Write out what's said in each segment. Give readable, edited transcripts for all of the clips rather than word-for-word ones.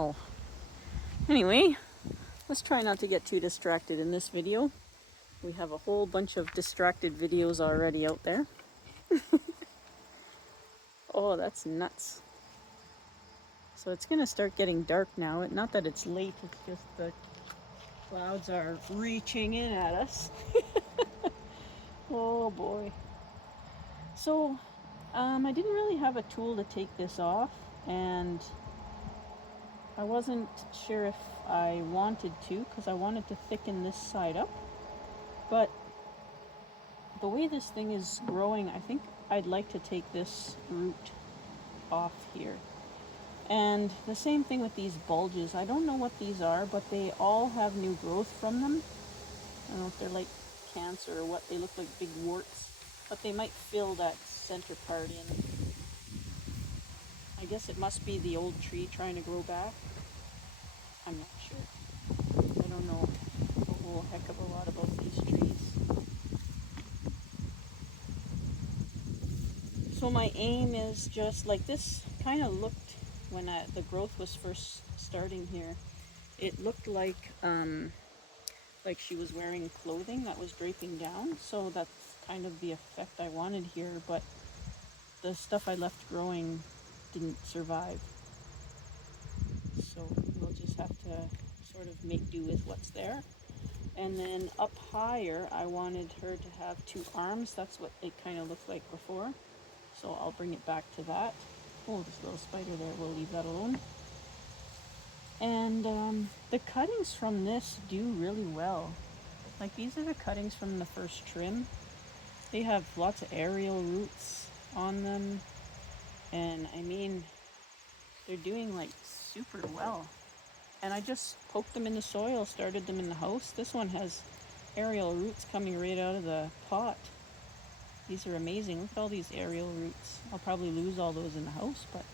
Wow. Anyway, let's try not to get too distracted in this video. We have a whole bunch of distracted videos already out there. Oh, that's nuts. So it's gonna start getting dark now. Not that it's late, it's just the clouds are reaching in at us. Oh boy. So, I didn't really have a tool to take this off, and I wasn't sure if I wanted to, because I wanted to thicken this side up. But the way this thing is growing, I think I'd like to take this root off here. And the same thing with these bulges. I don't know what these are, but they all have new growth from them. I don't know if they're like cancer or what. They look like big warts, but they might fill that center part in. I guess it must be the old tree trying to grow back. I'm not sure. I don't know a whole heck of a lot about these trees. So my aim is just like this kind of looked when the growth was first starting here. It looked like she was wearing clothing that was draping down. So that's kind of the effect I wanted here, but the stuff I left growing didn't survive. So we'll just have to sort of make do with what's there. And then up higher, I wanted her to have two arms. That's what it kind of looked like before. So I'll bring it back to that. Oh, this little spider there, we'll leave that alone. And the cuttings from this do really well. Like, these are the cuttings from the first trim. They have lots of aerial roots on them. And I mean, they're doing like super well. And I just poked them in the soil, started them in the house. This one has aerial roots coming right out of the pot. These are amazing. Look at all these aerial roots. I'll probably lose all those in the house, but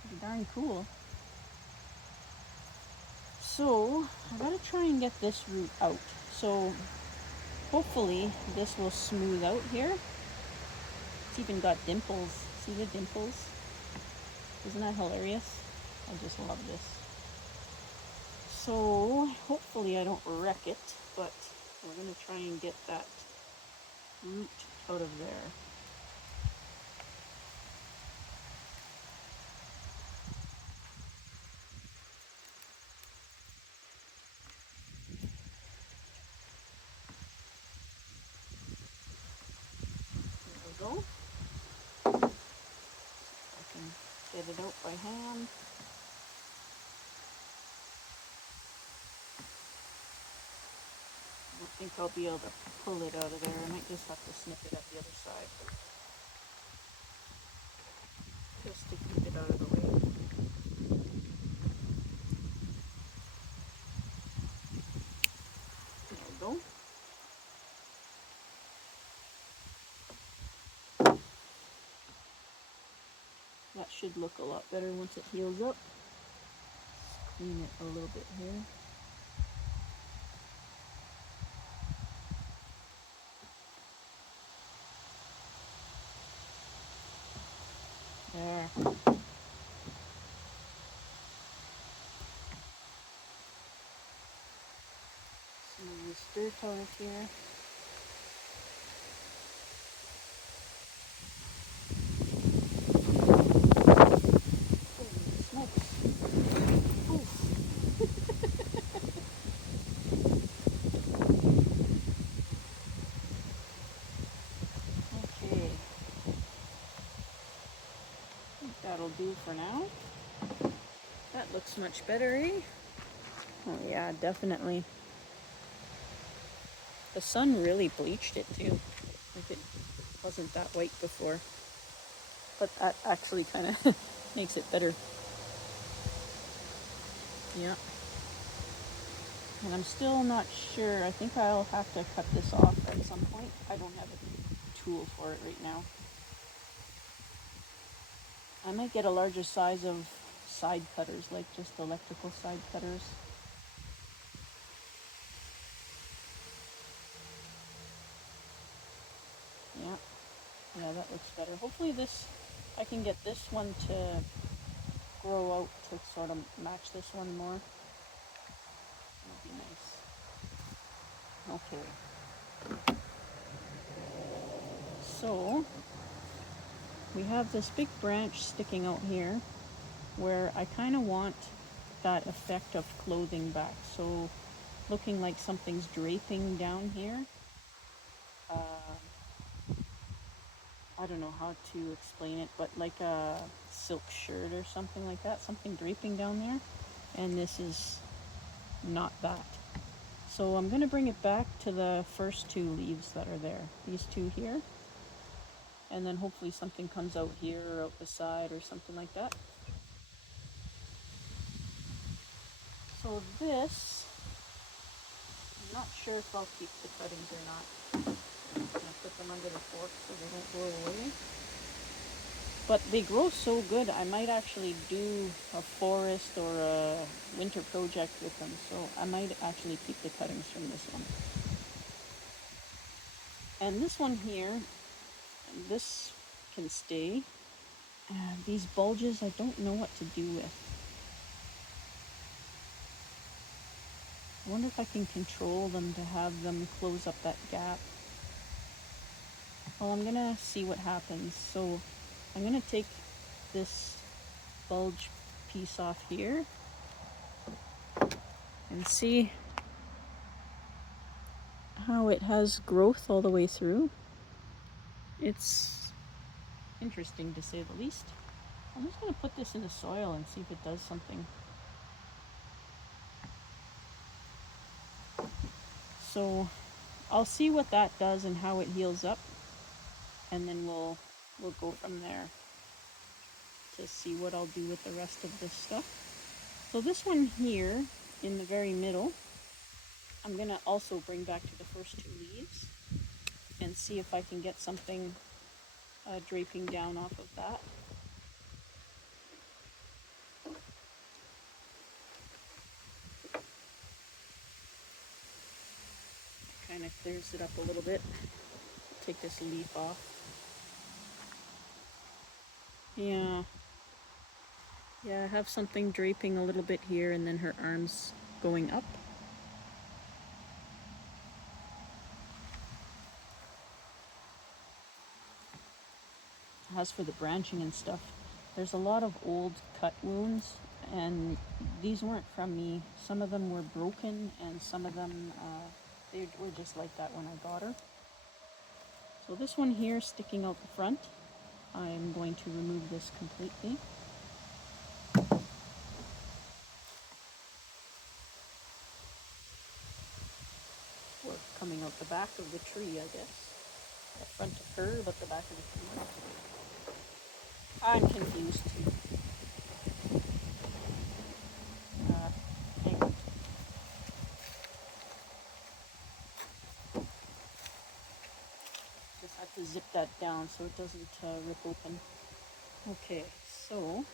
pretty darn cool. So I gotta try and get this root out. So hopefully this will smooth out here. It's even got dimples. See the dimples? Isn't that hilarious? I just love this. So hopefully I don't wreck it, but we're gonna try and get that root out of there. There we go. I can get it out by hand. I don't think I'll be able to pull it out of there. I might just have to snip it at the other side, just to keep it out of the way. There we go. That should look a lot better once it heals up. Let's clean it a little bit here. There. Some of this dirt out of here. Holy smokes. Oof. Okay. I think that'll do for now. That looks much better, eh? Oh yeah, definitely. The sun really bleached it too. Like, it wasn't that white before. But that actually kind of makes it better. Yeah. And I'm still not sure. I think I'll have to cut this off at some point. I don't have a tool for it right now. I might get a larger size of side cutters, like just electrical side cutters. Yeah, that looks better. Hopefully I can get this one to grow out to sort of match this one more. That'd be nice. Okay. So we have this big branch sticking out here where I kind of want that effect of clothing back. So looking like something's draping down here. I don't know how to explain it, but like a silk shirt or something like that, something draping down there. And this is not that. So I'm going to bring it back to the first two leaves that are there, these two here. And then hopefully something comes out here or out the side or something like that. So this, I'm not sure if I'll keep the cuttings or not. I'm going to put them under the fork so they don't go away. But they grow so good, I might actually do a forest or a winter project with them. So I might actually keep the cuttings from this one. And this one here, this can stay. These bulges, I don't know what to do with. I wonder if I can control them to have them close up that gap. Well, I'm gonna see what happens. So I'm gonna take this bulge piece off here and see how it has growth all the way through. It's interesting to say the least. I'm just gonna put this in the soil and see if it does something. So I'll see what that does and how it heals up, and then we'll go from there to see what I'll do with the rest of this stuff. So this one here in the very middle, I'm gonna also bring back to the first two leaves and see if I can get something draping down off of that. Kind of clears it up a little bit. Take this leaf off. Yeah, I have something draping a little bit here and then her arms going up. As for the branching and stuff, there's a lot of old cut wounds, and these weren't from me. Some of them were broken, and some of them they were just like that when I got her. So this one here sticking out the front, I'm going to remove this completely. Or coming out the back of the tree, I guess. The front of her, but the back of the tree. I'm confused too. Hang on. Just have to zip that down so it doesn't rip open. Okay, so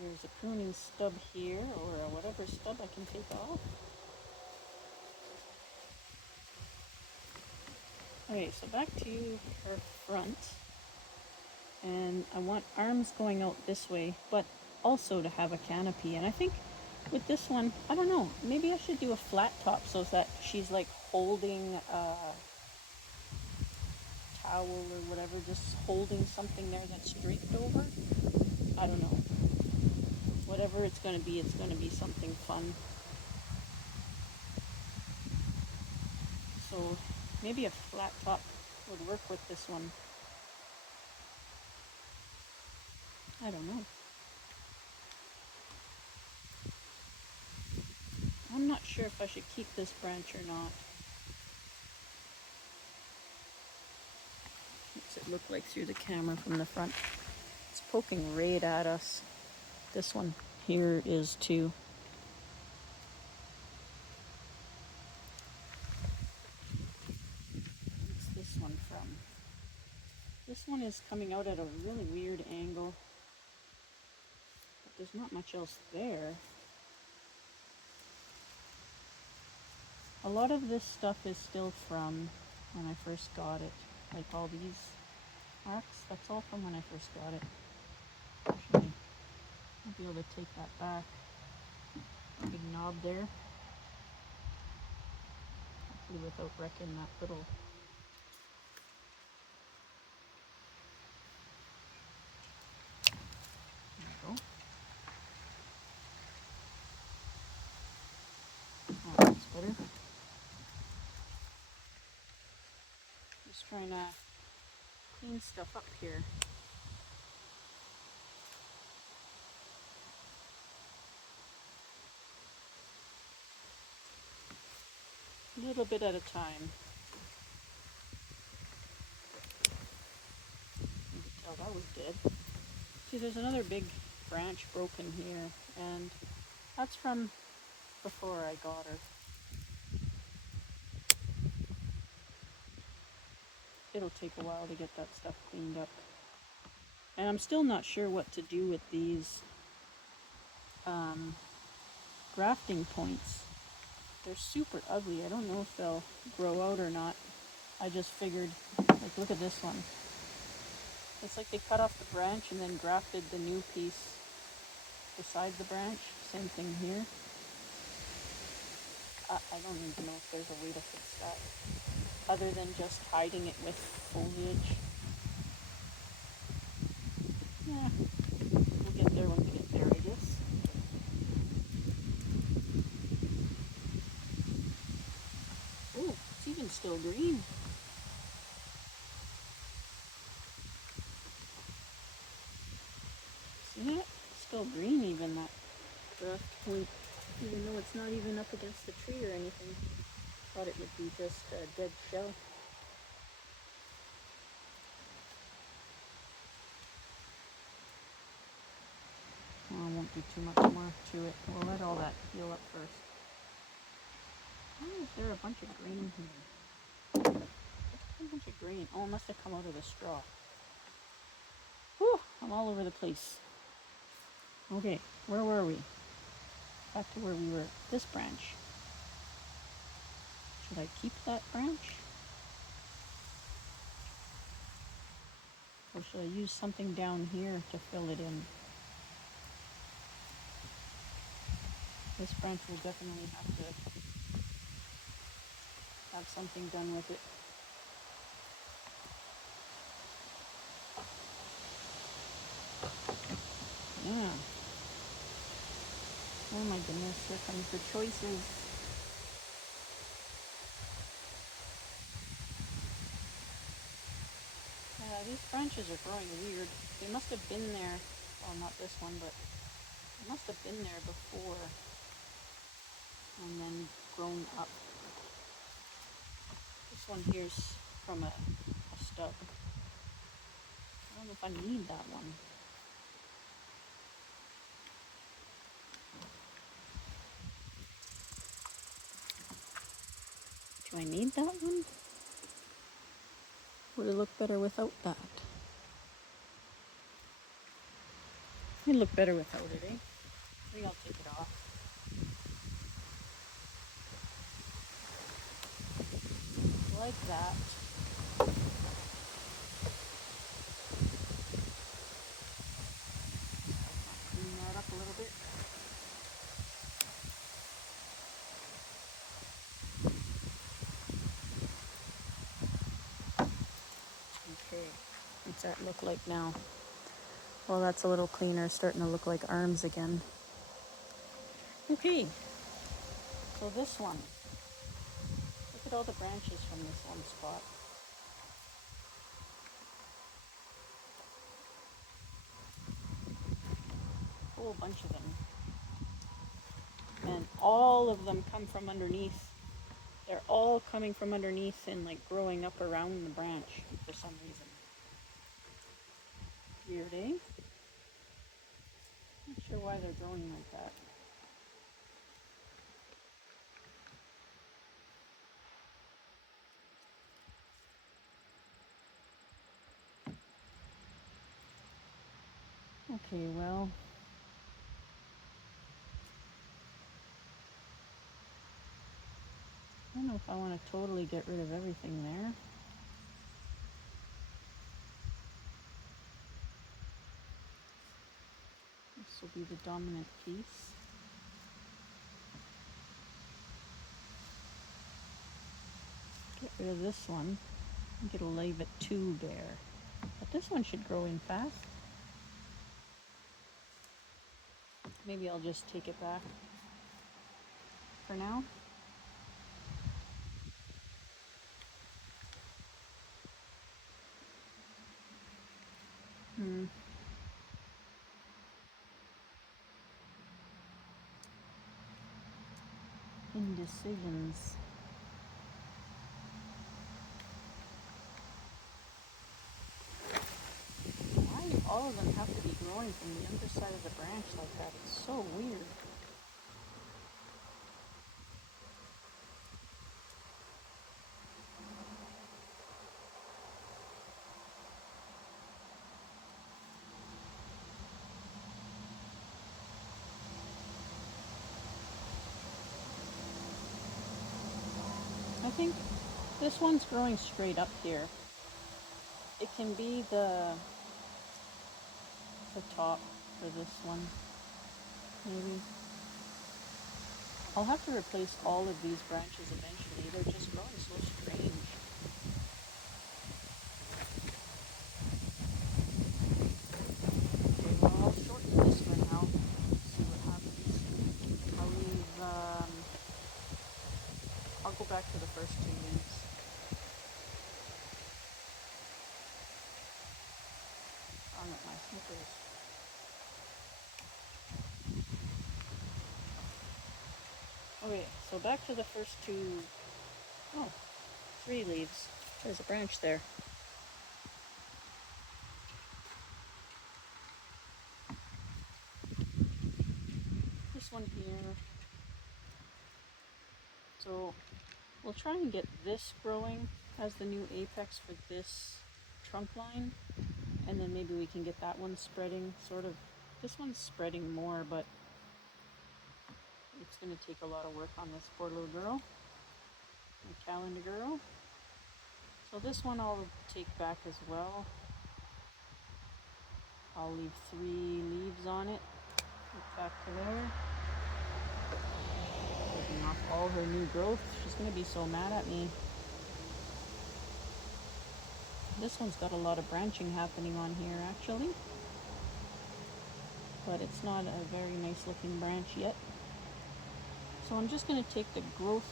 there's a pruning stub here, or whatever stub I can take off. Okay, so back to her front. And I want arms going out this way, but also to have a canopy. And I think with this one, I don't know, maybe I should do a flat top so that she's like holding a towel or whatever, just holding something there that's draped over. I don't know. Whatever it's going to be something fun. So maybe a flat top would work with this one. I don't know. I'm not sure if I should keep this branch or not. What's it look like through the camera from the front? It's poking right at us. This one here is too. What's this one from? This one is coming out at a really weird angle. But there's not much else there. A lot of this stuff is still from when I first got it. Like all these marks, that's It's all from when I first got it. Actually, I'll be able to take that back. Big knob there. Hopefully without wrecking that little. There we go. Oh, that's better. Just trying to clean stuff up here. A little bit at a time. You can tell that was dead. See, there's another big branch broken here, and that's from before I got her. It'll take a while to get that stuff cleaned up. And I'm still not sure what to do with these grafting points. They're super ugly. I don't know if they'll grow out or not. I just figured, like, look at this one. It's like they cut off the branch and then grafted the new piece beside the branch. Same thing here. I don't even know if there's a way to fix that other than just hiding it with foliage. Yeah, we'll get there when we get there, I guess. Oh, it's even still green. See it? Still green even, that graft point, even though it's not even up against the tree or anything. Thought it would be just a dead shell. Well, I won't do too much more to it. We'll let all that heal up first. Why is there a bunch of grain here? A bunch of grain. Oh, it must have come out of the straw. Whew, I'm all over the place. Okay, where were we? Back to where we were. This branch. Should I keep that branch? Or should I use something down here to fill it in? This branch will definitely have to have something done with it. Yeah. Oh my goodness, here comes the choices. Yeah, these branches are growing weird. They must have been there, well, not this one, but they must have been there before and then grown up. This one here's from a stub. I don't know if I need that one. Do I need that one? Would it look better without that? It'd look better without it, eh? I think I'll take it off. Like that. Clean that up a little bit. Okay, what's that look like now? Well, that's a little cleaner, starting to look like arms again. Okay, so this one. Look at all the branches from this one spot. A whole bunch of them. And all of them come from underneath. They're all coming from underneath and like growing up around the branch for some reason. Weird, eh? Not sure why they're growing like that. Okay, well, I don't know if I want to totally get rid of everything there. will be the dominant piece. Get rid of this one. I think it'll leave it too bare. But this one should grow in fast. Maybe I'll just take it back for now. Indecisions. Why do all of them have to be growing from the underside of the branch like that? It's so weird. I think this one's growing straight up here. It can be the top for this one, maybe. I'll have to replace all of these branches eventually. They're just growing so strange. Okay, well, I'll shorten this for now. See what happens. I'll go back to the first 2 leaves. Darn it, my slippers. Okay, so back to the first 3 leaves. There's a branch there. This one here. So we'll try and get this growing as the new apex for this trunk line, and then maybe we can get that one spreading sort of. This one's spreading more, but it's going to take a lot of work on this poor little girl, my calendar girl. So this one I'll take back as well. I'll leave 3 leaves on it. Get back to there. Taking off all her new growth. She's going to be so mad at me. This one's got a lot of branching happening on here actually, but it's not a very nice looking branch yet. So I'm just going to take the growth.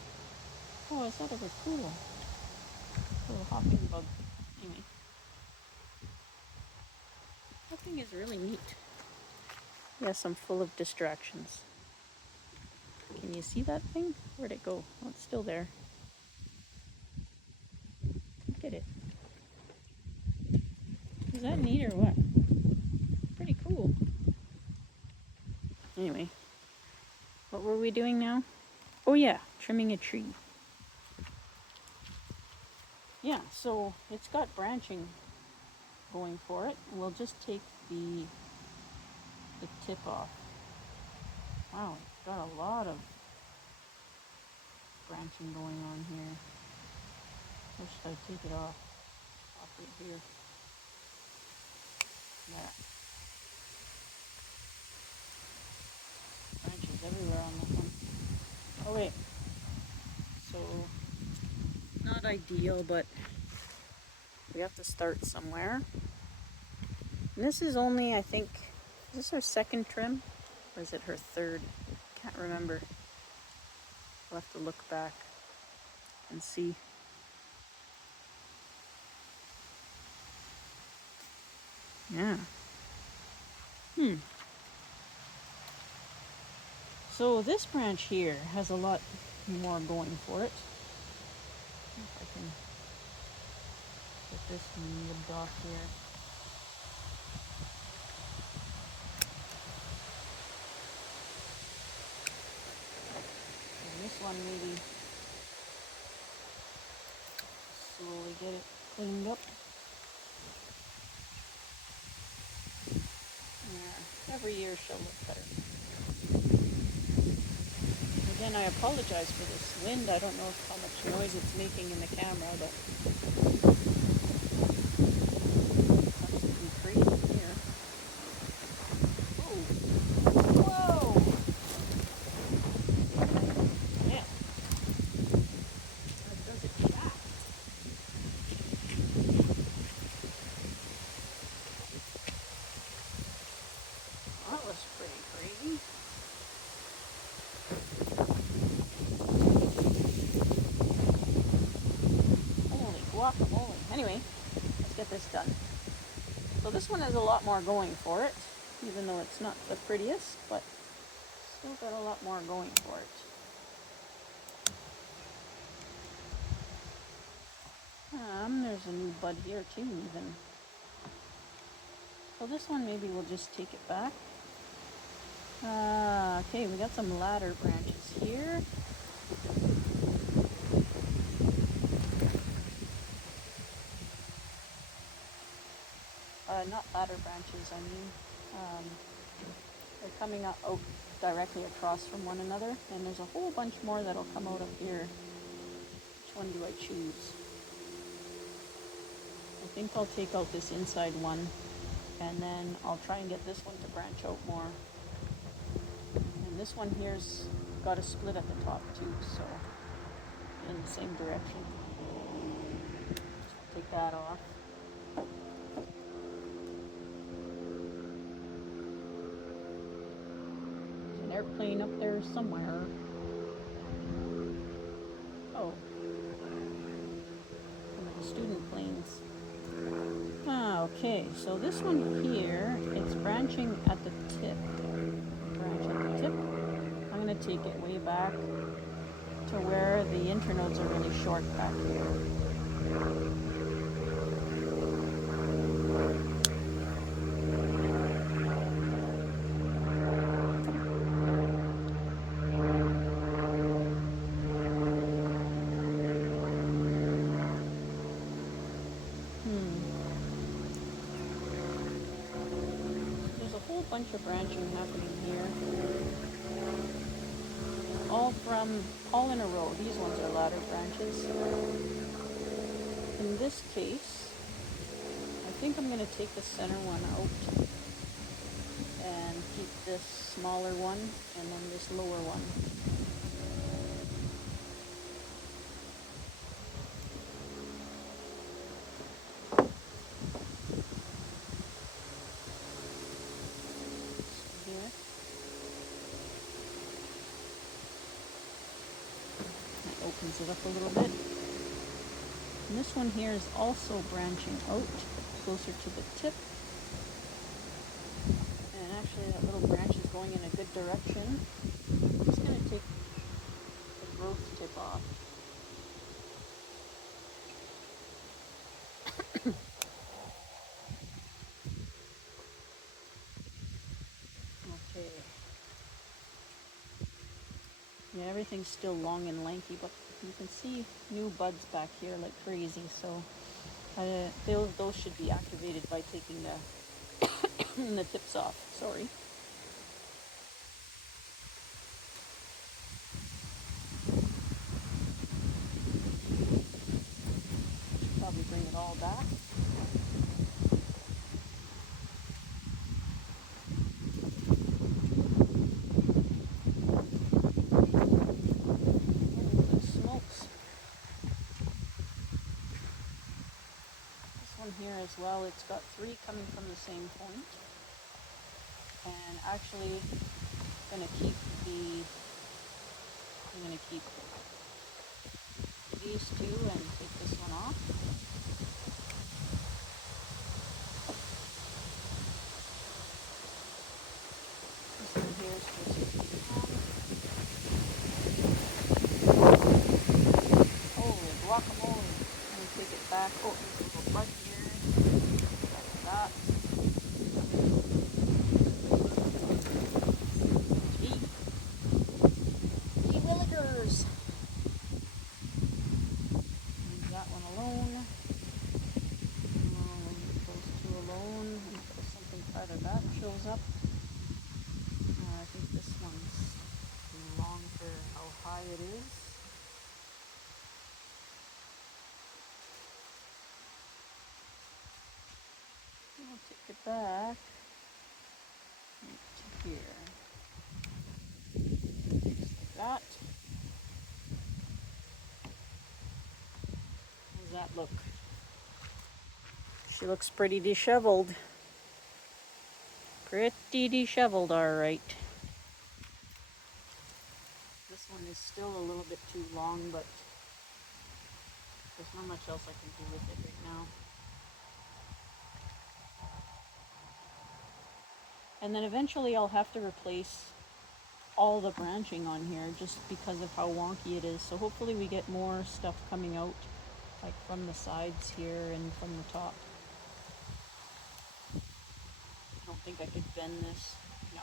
Oh, is that ever cool? Little hopping bug. Anyway, that thing is really neat. Yes, I'm full of distractions. Can you see that thing? Where'd it go? Oh, it's still there. Look at it. Is that neat or what? Pretty cool. Anyway, what were we doing now? Oh yeah, trimming a tree. Yeah, so it's got branching going for it. We'll just take the tip off. Wow, it's got a lot of branching going on here. Where should I take it off? Off right here. Yeah. Branches everywhere on this one. Oh wait. So, not ideal, but we have to start somewhere. And this is only, I think, is this her second trim? Or is it her third? Can't remember. I'll have to look back and see. Yeah. So this branch here has a lot more going for it. If I can get this one nibbed off here. And this one maybe slowly get it cleaned up. Yeah, every year she'll look better. Again, I apologize for this wind. I don't know how much noise it's making in the camera, but it's absolutely crazy here. Oh. this done. So this one has a lot more going for it, even though it's not the prettiest, but still got a lot more going for it. There's a new bud here too, even. So this one maybe we'll just take it back. Okay, we got some ladder branches here. Not ladder branches, I mean. They're coming out directly across from one another, and there's a whole bunch more that'll come out up here. Which one do I choose? I think I'll take out this inside one, and then I'll try and get this one to branch out more. And this one here's got a split at the top too, so in the same direction. Take that off. There's an airplane up there somewhere. Oh, one of the student planes. Okay, so this one here, it's branching at the tip. Branch at the tip. I'm going to take it way back to where the internodes are really short back here. There's a whole bunch of branching happening here. All in a row. These ones are ladder branches. In this case, I think I'm going to take the center one out and keep this smaller one and then this lower one. Opens it up a little bit. And this one here is also branching out closer to the tip. And actually that little branch is going in a good direction. I'm just going to take the growth tip off. Okay. Yeah, everything's still long and lanky, but you can see new buds back here like crazy, so those should be activated by taking the tips off. Sorry. Should probably bring it all back. Here as well, it's got 3 coming from the same point, and actually I'm going to keep these 2 and take this one off. This one here is just holy guacamole. I'm going to take it back. Oh, there's a little bud here. That. Gee willikers. Leave that one alone. Those 2 alone until something part of that shows up. I think this one's too long for how high it is. I'll take it back to here. Just like that. How does that look? She looks pretty disheveled. Pretty disheveled, all right. This one is still a little bit too long, but there's not much else I can do with it right now. And then eventually I'll have to replace all the branching on here just because of how wonky it is. So hopefully we get more stuff coming out, like from the sides here and from the top. I don't think I could bend this. No,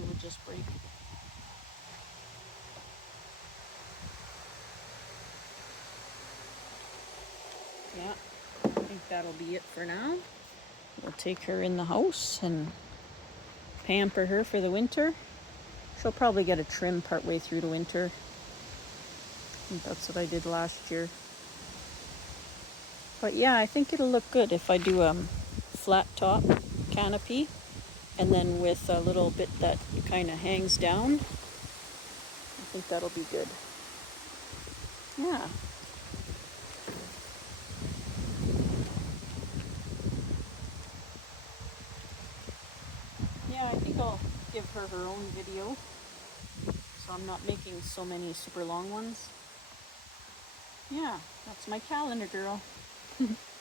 it would just break. Yeah, I think that'll be it for now. We'll take her in the house and pamper her for the winter. She'll probably get a trim partway through the winter. I think that's what I did last year. But yeah, I think it'll look good if I do a flat top canopy and then with a little bit that kind of hangs down. I think that'll be good. Yeah. Yeah, I think I'll give her her own video, so I'm not making so many super long ones. Yeah, that's my calendar, girl.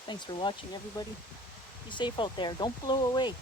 Thanks for watching, everybody. Be safe out there. Don't blow away.